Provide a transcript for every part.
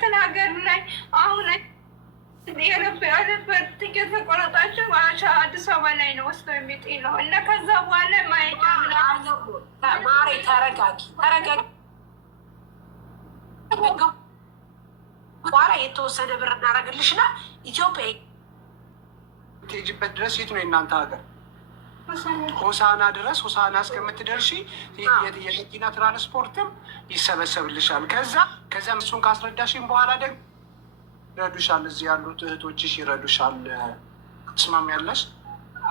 ያለበትን ሀገር ላይ አሁን የረበት ትኬት ተቆረጣቸው አዲስ አበባ ላይ ነው ወስዶ የሚጥለው እና ከዛ በኋላ ማየጫ ማሬ ተረጋጊ በኋላ የተወሰነ ብር እናደርግልሽና ኢትዮጵያ ትሄጂበት ድረስ የት ነው የእናንተ ሀገር? ሆሳና ድረስ ሆሳና እስከምትደርሺ የመኪና ትራንስፖርትም ይሰበሰብልሻል። ከዚያም እሱን ካስረዳሽኝ በኋላ ደግሞ ይረዱሻል። እዚህ ያሉት እህቶችሽ ይረዱሻል። ትስማሚያለሽ?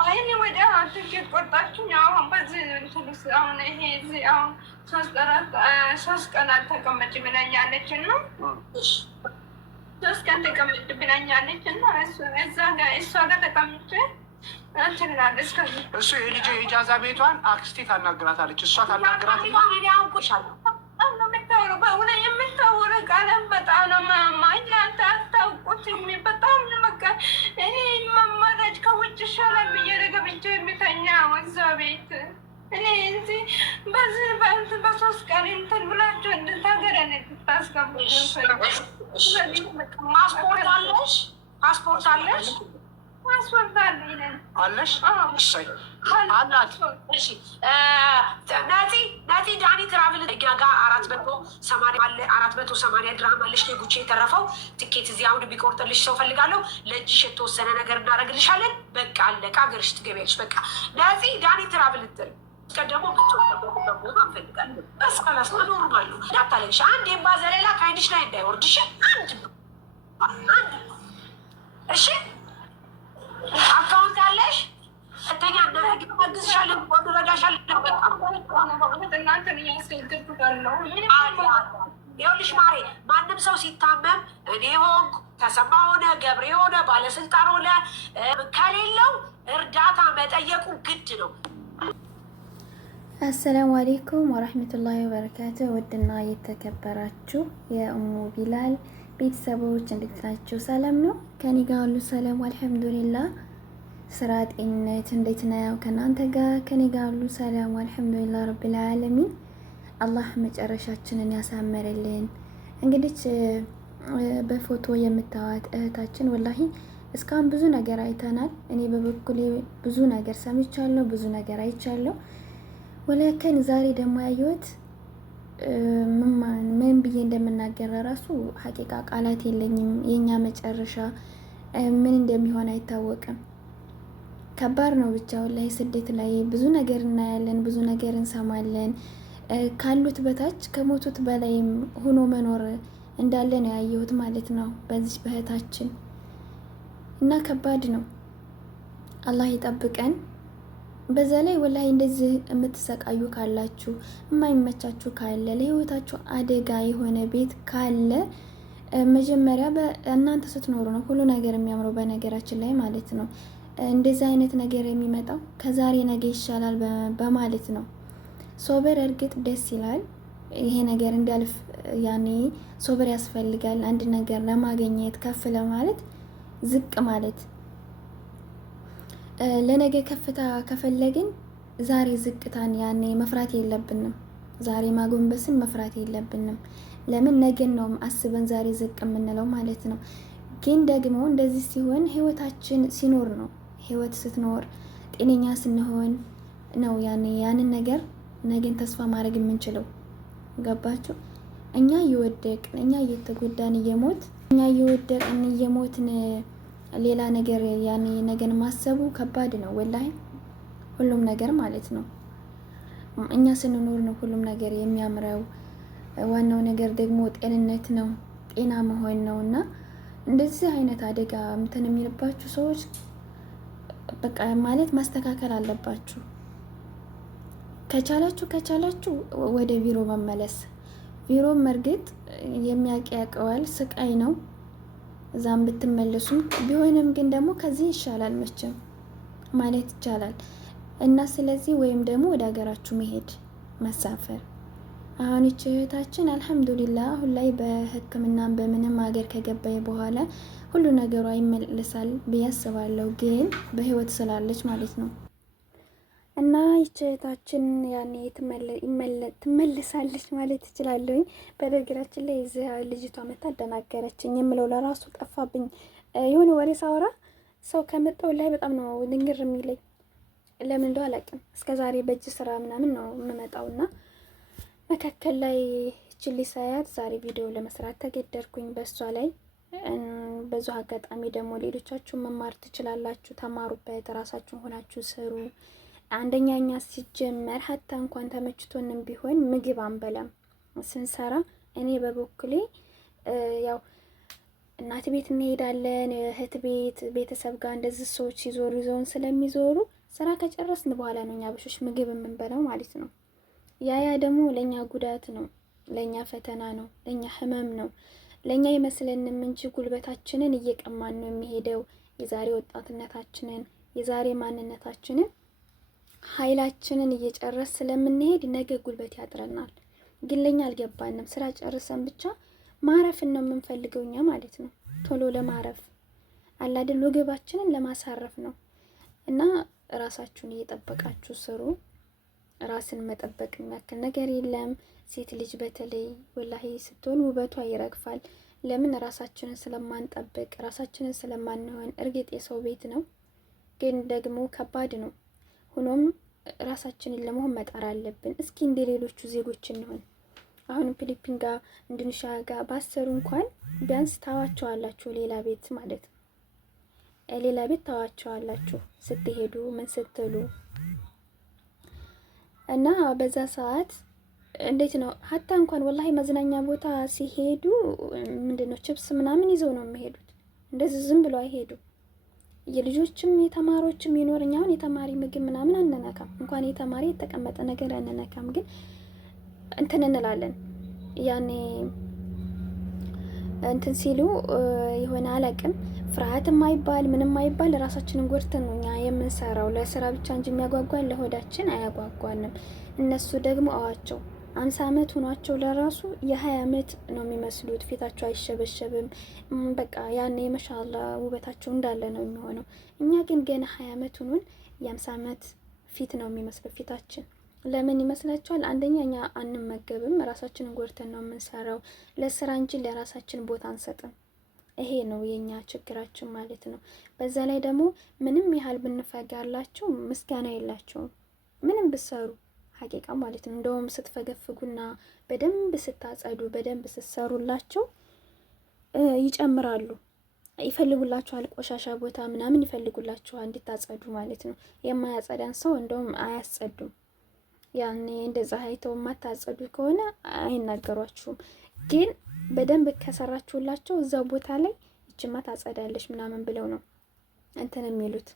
አይኔ ወደ ትኬት ቆርጣችኝ አሁን በዚህ እንትሉስ አሁን ይሄ እዚህ አሁን 3 ቀናት ተቀመጭ ብለኛለች እና 3 ቀን ተቀመጭ ብለኛለች እና እዛ ጋር እሷ ጋር ተቀምጬ እንትላለች። እሱ የልጅ የኢጃዛ ቤቷን አክስቴ ታናግራታለች። እሷ ታናግራት በእውነ የምታወረ ቃለም በጣም ነው ማማኝ። አንተ አታውቁትም። በጣም በቃ እኔ መመረጭ ከውጭ ይሻላል ብዬ ረገብቼ የሚተኛ እዛ ቤት እኔ እዚህ በዚህ በ3 ቀን እንትን ብላችሁ እንድታገረን ታስገቡ። ፓስፖርት አለሽ? ፓስፖርት አለሽ? ፓስፖርት አለሽ? አላት። ናቲ ዳኒ ትራቭል እኛ ጋር 480 ድርሃም አለሽ። ጉቼ የተረፈው ትኬት እዚህ አሁን ቢቆርጥልሽ ሰው ፈልጋለሁ። ለእጅሽ የተወሰነ ነገር እናደርግልሻለን። በቃ አለቃ ሀገርሽ ትገቢያለሽ። በቃ ናቲ ዳኒ ትራቭል እንትን ቀደሞ ብትወጣበት ቦታ እንፈልጋለን። በስካላስ ኖርማሉ እንዳታለሽ። አንድ የባዘሌላ ከአይንሽ ላይ እንዳይወርድሽ አንድ እሺ። አካውንት አለሽ? እተኛ እናግዝሻለን፣ ረዳሻለን። ይኸውልሽ ማሬ ማንም ሰው ሲታመም እኔ ሆንኩ ተሰማ ሆነ ገብሬ ሆነ ባለስልጣን ሆነ ከሌለው እርዳታ መጠየቁ ግድ ነው። አሰላሙ አሌይኩም ወረህመቱላሂ ወበረካቱ። ውድና የተከበራችሁ የኡሙ ቢላል ቤተሰቦች እንዴት ናችሁ? ሰላም ነው? ከኔ ጋር ሁሉ ሰላም አልሐምዱሊላህ። ስራ ጤንነት እንዴት ነው ከእናንተ ጋር? ከኔ ጋር ሁሉ ሰላም አልሐምዱሊላህ ረብል ዓለሚን። አላህ መጨረሻችንን ያሳመረልን። እንግዲህ በፎቶ የምታዋት እህታችን ወላሂ እስካሁን ብዙ ነገር አይተናል። እኔ በበኩሌ ብዙ ነገር ሰምቻለሁ፣ ብዙ ነገር አይቻለሁ። ወለከን ዛሬ ደግሞ ያየሁት ምን ብዬ እንደምናገር ራሱ ሀቂቃ ቃላት የለኝም። የኛ መጨረሻ ምን እንደሚሆን አይታወቅም። ከባድ ነው ብቻ ወላሂ። ስደት ላይ ብዙ ነገር እናያለን፣ ብዙ ነገር እንሰማለን። ካሉት በታች ከሞቱት በላይም ሆኖ መኖር እንዳለ ነው ያየሁት ማለት ነው በዚህ በእህታችን እና ከባድ ነው። አላህ ይጠብቀን። በዛ ላይ ወላሂ እንደዚህ የምትሰቃዩ ካላችሁ፣ የማይመቻችሁ ካለ፣ ለህይወታችሁ አደጋ የሆነ ቤት ካለ መጀመሪያ እናንተ ስትኖሩ ነው ሁሉ ነገር የሚያምረው በነገራችን ላይ ማለት ነው። እንደዚህ አይነት ነገር የሚመጣው ከዛሬ ነገ ይሻላል በማለት ነው። ሶበር እርግጥ ደስ ይላል። ይሄ ነገር እንዲያልፍ ያኔ ሶበር ያስፈልጋል። አንድ ነገር ለማግኘት ከፍ ለማለት ዝቅ ማለት ለነገ ከፍታ ከፈለግን ዛሬ ዝቅታን ያኔ መፍራት የለብንም። ዛሬ ማጎንበስን መፍራት የለብንም። ለምን ነገን ነው አስበን ዛሬ ዝቅ የምንለው ማለት ነው። ግን ደግሞ እንደዚህ ሲሆን ህይወታችን ሲኖር ነው። ህይወት ስትኖር ጤነኛ ስንሆን ነው ያንን ነገር ነገን ተስፋ ማድረግ የምንችለው። ገባችሁ? እኛ እየወደቅን እኛ እየተጎዳን እየወደቅን እየሞትን ሌላ ነገር ነገን ማሰቡ ከባድ ነው ወላሂ። ሁሉም ነገር ማለት ነው እኛ ስንኖር ነው ሁሉም ነገር የሚያምረው። ዋናው ነገር ደግሞ ጤንነት ነው፣ ጤና መሆን ነው። እና እንደዚህ አይነት አደጋ እንትን የሚልባችሁ ሰዎች በቃ ማለት ማስተካከል አለባችሁ። ከቻላችሁ ወደ ቢሮ መመለስ። ቢሮም እርግጥ የሚያውቅ ያውቀዋል፣ ስቃይ ነው እዛም ብትመለሱም ቢሆንም ግን ደግሞ ከዚህ ይሻላል መቼም ማለት ይቻላል። እና ስለዚህ ወይም ደግሞ ወደ ሀገራችሁ መሄድ መሳፈር። አሁን ይህች እህታችን አልሐምዱሊላህ አሁን ላይ በሕክምናም በምንም ሀገር ከገባይ በኋላ ሁሉ ነገሯ ይመለሳል ብዬ አስባለሁ። ግን በህይወት ስላለች ማለት ነው። እና ይችታችን ያኔ ትመልሳለች ማለት ትችላለኝ። በነገራችን ላይ እዚህ ልጅቷ መታ አደናገረችኝ የምለው ለራሱ ጠፋብኝ። የሆነ ወሬ ሳወራ ሰው ከመጣው ላይ በጣም ነው ንግር የሚለኝ። ለምን እንደው አላውቅም። እስከ ዛሬ በእጅ ስራ ምናምን ነው የምመጣውና መካከል ላይ ችሊ ሳያት ዛሬ ቪዲዮ ለመስራት ተገደድኩኝ በሷ ላይ። በዙ አጋጣሚ ደግሞ ሌሎቻችሁ መማር ትችላላችሁ፣ ተማሩበት፣ ራሳችሁን ሆናችሁ ስሩ። አንደኛኛ ሲጀመር ሀታ እንኳን ተመችቶንም ቢሆን ምግብ አንበላም ስንሰራ። እኔ በበኩሌ ያው እናት ቤት እንሄዳለን፣ እህት ቤት፣ ቤተሰብ ጋር እንደዚህ ሰዎች ሲዞሩ ይዘውን ስለሚዞሩ ስራ ከጨረስን በኋላ ነው እኛ አበሾች ምግብ የምንበላው ማለት ነው። ያ ደግሞ ለእኛ ጉዳት ነው፣ ለእኛ ፈተና ነው፣ ለእኛ ህመም ነው። ለእኛ ይመስለንም እንጂ ጉልበታችንን እየቀማን ነው የሚሄደው። የዛሬ ወጣትነታችንን፣ የዛሬ ማንነታችንን፣ ኃይላችንን እየጨረስ ስለምንሄድ ነገ ጉልበት ያጥረናል። ግን ለኛ አልገባንም። ስራ ጨርሰን ብቻ ማረፍን ነው የምንፈልገው እኛ ማለት ነው። ቶሎ ለማረፍ አላደል ወገባችንን ለማሳረፍ ነው። እና ራሳችሁን እየጠበቃችሁ ስሩ። ራስን መጠበቅ የሚያክል ነገር የለም። ሴት ልጅ በተለይ ወላሂ ስትሆን ውበቷ ይረግፋል። ለምን? ራሳችንን ስለማንጠብቅ፣ ራሳችንን ስለማንሆን። እርግጥ የሰው ቤት ነው፣ ግን ደግሞ ከባድ ነው። ሆኖም ራሳችንን ለመሆን መጣር አለብን። እስኪ እንደ ሌሎቹ ዜጎች እንሆን። አሁን ፊሊፒን ጋር ኢንዶኔሽያ ጋር ባሰሩ እንኳን ቢያንስ ታዋቸዋላችሁ፣ ሌላ ቤት ማለት ነው። ሌላ ቤት ታዋቸዋላችሁ ስትሄዱ ምን ስትሉ እና በዛ ሰዓት እንዴት ነው ሀታ እንኳን ወላሂ መዝናኛ ቦታ ሲሄዱ ምንድነው ችፕስ ምናምን ይዘው ነው የሚሄዱት። እንደዚህ ዝም ብሎ አይሄዱ። የልጆችም የተማሪዎችም ይኖርኛ። አሁን የተማሪ ምግብ ምናምን አንነካም፣ እንኳን የተማሪ የተቀመጠ ነገር አንነካም። ግን እንትን እንላለን ያኔ እንትን ሲሉ የሆነ አለቅም ፍርሃትም አይባል ምንም አይባል ራሳችንን ጎድተን ነው እኛ የምንሰራው። ለስራ ብቻ እንጂ የሚያጓጓን ለሆዳችን አያጓጓንም። እነሱ ደግሞ አዋቸው 50 ዓመት ሆኗቸው ለራሱ የ20 ዓመት ነው የሚመስሉት። ፊታቸው አይሸበሸብም። በቃ ያኔ ማሻአላ ውበታቸው እንዳለ ነው የሚሆነው። እኛ ግን ገና 20 ዓመት ሆኖን የ50 ዓመት ፊት ነው የሚመስለው ፊታችን። ለምን ይመስላችኋል? አንደኛ እኛ አንመገብም፣ ራሳችንን ጎድተን ነው የምንሰራው። ለስራ እንጂ ለራሳችን ቦታ አንሰጥም። ይሄ ነው የኛ ችግራችን ማለት ነው። በዛ ላይ ደግሞ ምንም ያህል ብንፈጋላቸው ምስጋና የላቸውም። ምንም ብሰሩ ሀቂቃ ማለት ነው። እንደውም ስትፈገፍጉና በደንብ ስታጸዱ፣ በደንብ ስትሰሩላቸው ይጨምራሉ። ይፈልጉላችኋል። ቆሻሻ ቦታ ምናምን ይፈልጉላችኋል እንድታጸዱ ማለት ነው። የማያጸዳን ሰው እንደውም አያጸዱም። ያኔ እንደዛ አይተው የማታጸዱ ከሆነ አይናገሯችሁም። ግን በደንብ ከሰራችሁላቸው እዛው ቦታ ላይ ይችማ ታጸዳለች ምናምን ብለው ነው እንትን የሚሉት።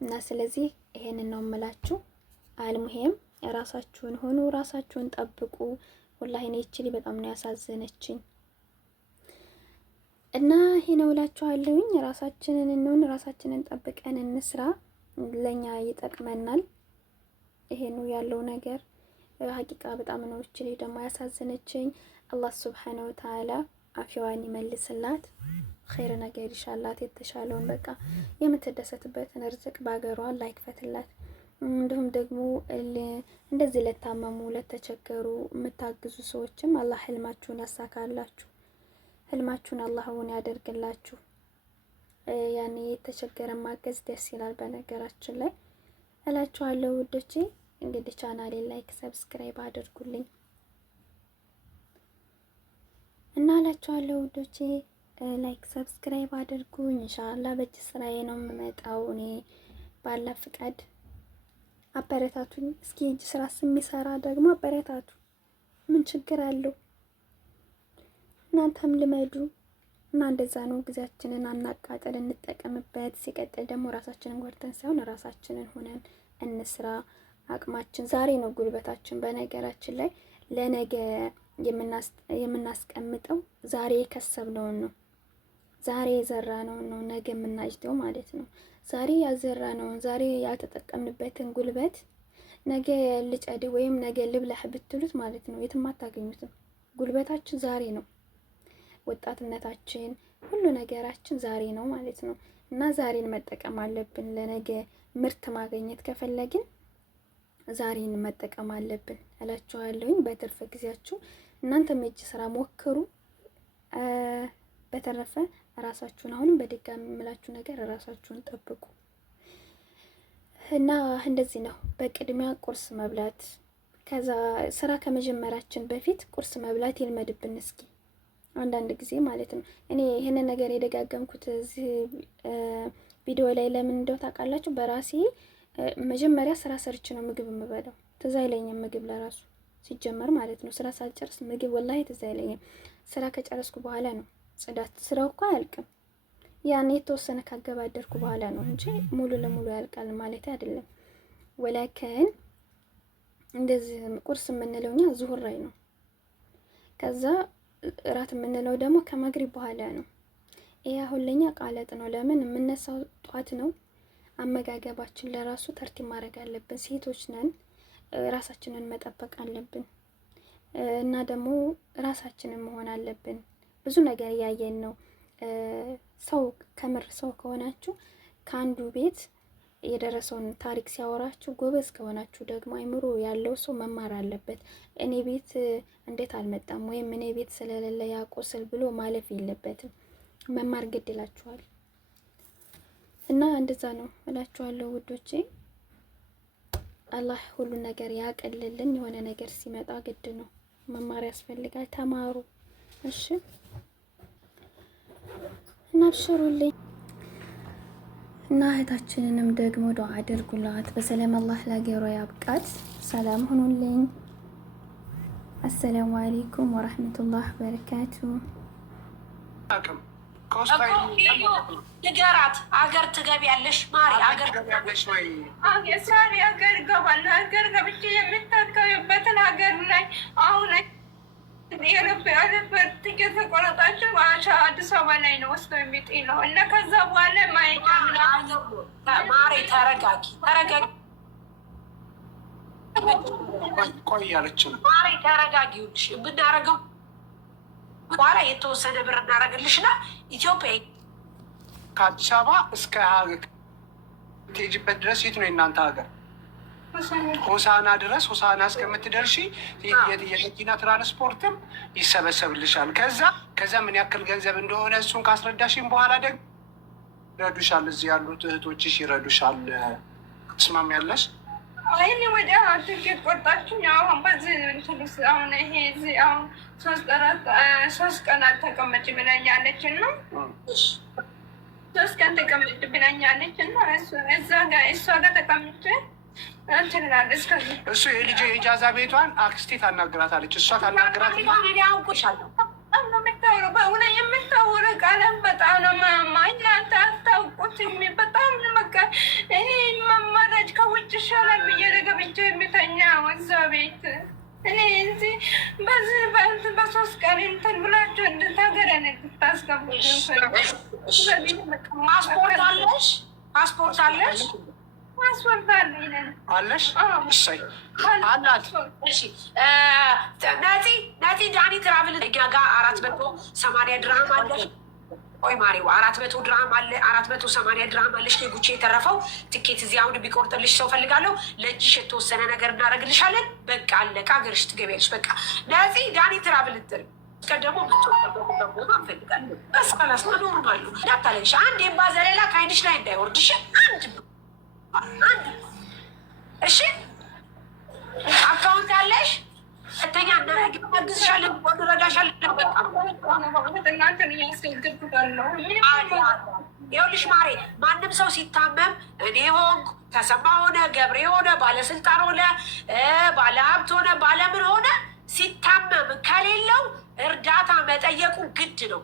እና ስለዚህ ይሄንን ነው የምላችሁ። አልሙሄም ራሳችሁን ሆኑ፣ ራሳችሁን ጠብቁ። ወላሂ እኔ ይችሊ በጣም ነው ያሳዘነችኝ። እና ይሄ ነው እላችኋለሁኝ። ራሳችንን እንሆን፣ ራሳችንን ጠብቀን እንስራ። ለኛ ይጠቅመናል። ይሄ ነው ያለው ነገር። ሀቂቃ በጣም ነው ይችሊ ደግሞ ያሳዘነችኝ። አላህ ሱብሓነሁ ወተዓላ አፊዋን ይመልስላት፣ ኸይር ነገር ይሻላት፣ የተሻለውን በቃ የምትደሰትበትን ርዝቅ ባገሯ አላህ ይክፈትላት። እንዲሁም ደግሞ እንደዚህ ለታመሙ ለተቸገሩ የምታግዙ ሰዎችም አላህ ህልማችሁን ያሳካላችሁ፣ ህልማችሁን አላህውን ያደርግላችሁ። ያኔ የተቸገረ ማገዝ ደስ ይላል። በነገራችን ላይ እላችኋለሁ ውዶቼ። እንግዲህ ቻናሌን ላይክ ሰብስክራይብ አድርጉልኝ እና እላችኋለሁ ውዶቼ። ላይክ ሰብስክራይብ አድርጉኝ። ኢንሻአላህ በእጅ ስራዬ ነው የምመጣው እኔ ባላ ፍቃድ። አበረታቱኝ። እስኪ እጅ ስራ የሚሰራ ደግሞ አበረታቱ። ምን ችግር አለው? እናንተም ልመዱ እና እንደዛ ነው። ጊዜያችንን አናቃጥል፣ እንጠቀምበት። ሲቀጥል ደግሞ ራሳችንን ጎድተን ሳይሆን ራሳችንን ሆነን እንስራ። አቅማችን ዛሬ ነው ጉልበታችን። በነገራችን ላይ ለነገ የምናስቀምጠው ዛሬ የከሰብነውን ነው። ዛሬ የዘራነውን ነው ነገ የምናጭደው ማለት ነው። ዛሬ ያዘራነውን ዛሬ ያልተጠቀምንበትን ጉልበት ነገ ልጨድ ወይም ነገ ልብላህ ብትሉት ማለት ነው የትም አታገኙትም። ጉልበታችን ዛሬ ነው። ወጣትነታችን ሁሉ ነገራችን ዛሬ ነው ማለት ነው። እና ዛሬን መጠቀም አለብን። ለነገ ምርት ማግኘት ከፈለግን ዛሬን መጠቀም አለብን እላችኋለሁኝ። በትርፍ ጊዜያችሁ እናንተም የእጅ ስራ ሞክሩ። በተረፈ ራሳችሁን አሁንም በድጋሚ የምላችሁ ነገር ራሳችሁን ጠብቁ እና እንደዚህ ነው። በቅድሚያ ቁርስ መብላት፣ ከዛ ስራ ከመጀመራችን በፊት ቁርስ መብላት ይልመድብን እስኪ አንዳንድ ጊዜ ማለት ነው። እኔ ይህንን ነገር የደጋገምኩት እዚህ ቪዲዮ ላይ ለምን እንደው ታውቃላችሁ? በራሴ መጀመሪያ ስራ ሰርች ነው ምግብ የምበላው። ትዝ አይለኝም ምግብ ለራሱ ሲጀመር ማለት ነው። ስራ ሳልጨርስ ምግብ ወላሂ ትዝ አይለኝም። ስራ ከጨረስኩ በኋላ ነው ጽዳት። ስራው እኮ አያልቅም፣ ያን የተወሰነ ካገባደርኩ በኋላ ነው እንጂ ሙሉ ለሙሉ ያልቃል ማለት አይደለም። ወላከን እንደዚህ ቁርስ የምንለው እኛ ዙሁር ላይ ነው። ከዛ እራት የምንለው ደግሞ ከመግሪብ በኋላ ነው። ይሄ አሁን ለኛ ቃለጥ ነው። ለምን የምነሳው ጧት ነው። አመጋገባችን ለራሱ ተርቲብ ማድረግ አለብን። ሴቶች ነን፣ ራሳችንን መጠበቅ አለብን እና ደግሞ ራሳችንን መሆን አለብን። ብዙ ነገር እያየን ነው። ሰው ከምር ሰው ከሆናችሁ ከአንዱ ቤት የደረሰውን ታሪክ ሲያወራችሁ ጎበዝ ከሆናችሁ ደግሞ አይምሮ ያለው ሰው መማር አለበት። እኔ ቤት እንዴት አልመጣም ወይም እኔ ቤት ስለሌለ ያቆስል ብሎ ማለፍ የለበትም። መማር ግድ ይላችኋል እና እንደዛ ነው እላችኋለሁ ውዶቼ። አላህ ሁሉ ነገር ያቀልልን። የሆነ ነገር ሲመጣ ግድ ነው መማር ያስፈልጋል። ተማሩ እሺ እና አብሽሩልኝ እና እህታችንንም ደግሞ ዱዓ አድርጉላት። በሰላም አላህ ላገሯ ያብቃት። ሰላም ሁኑልኝ። አሰላሙ አለይኩም ወራህመቱላህ በረካቱ። ንገራት፣ አገር ትገቢያለሽ ማሪ፣ አገር ትገቢያለሽ ወይ? ሳሪ ሀገር እገባለሁ። ሀገር ገብቼ የምታከብበትን ሀገር ላይ አሁን የረበት ትኬት ተቆረጣችሁ አዲስ አበባ ላይ ነው ወስዶ የሚጥለው እና ከዛ በኋላ ማየጫ ማሪ፣ ተረጋጊ ተረጋጊ። ቆይ ያለች ነው ማሪ፣ ተረጋጊ። ብናረገው በኋላ የተወሰነ ብር እናደርግልሽና ኢትዮጵያ ከአዲስ አበባ እስከ ትሄጂበት ድረስ የት ነው የእናንተ ሀገር? ሆሳና ድረስ። ሆሳና እስከምትደርሺ የመኪና ትራንስፖርትም ይሰበሰብልሻል። ከዛ ምን ያክል ገንዘብ እንደሆነ እሱን ካስረዳሽም በኋላ ደግሞ ይረዱሻል። እዚህ ያሉት እህቶችሽ ይረዱሻል። ትስማሚያለሽ? ይህን ወደ ትኬት ቆርጣችሁ አሁን በዚህ እንትሉስ አሁን ይሄ እዚህ አሁን 3 ቀናት ተቀመጭ ብለኛለች እና 3 ቀን ተቀመጭ ብለኛለች እና እሷ ጋር ተቀምጬ እሱ የልጅ የኢጃዛ ቤቷን አክስቴ ታናግራታለች። እሷ ታናግራት የምታወረ ቃለም በጣም ነው ማማኝ። እናንተ አታውቁትም። በጣም በቃ እኔ መመረጅ ከውጭ ይሻላል ብዬ ገብቼ የሚተኛ እዛ ቤት እኔ እዚህ በዚህ በ3 ቀን እንትን ብላችሁ እንድታገረ ታስገቡ። ፓስፖርት አለሽ? ፓስፖርት አለሽ? አለሽ? እሰይ አላት። ነፂ ዳኒ ትራቭል እኛ ጋር 480 ድርሃም አለሽ። ቆይ ማሪው 400 ድርሃም አለ፣ 480 ድርሃም አለሽ። ጉቼ የተረፈው ትኬት እዚህ አሁን ቢቆርጥልሽ ሰው ፈልጋለሁ። ለእጅሽ የተወሰነ ነገር እናደርግልሻለን። በቃ አለቃ ሀገርሽ ትገቢያለሽ። በቃ ነፂ ዳኒ ትራቭል እንትን ቀደሞ ብትወጣበት ቦታ እንፈልጋለን። በስካላስ ኖርማሉ እንዳታለሽ። አንድ የባ ዘለላ ከአይንሽ ላይ እንዳይወርድሽ አንድ እሺ። አካውንት አለሽ? እተኛ እናግዝሻለን፣ እንረዳሻለን። ይኸውልሽ ማሬ፣ ማንም ሰው ሲታመም እኔ ሆንኩ ተሰማ ሆነ ገብሬ ሆነ ባለስልጣን ሆነ ባለሀብት ሆነ ባለምን ሆነ ሲታመም ከሌለው እርዳታ መጠየቁ ግድ ነው።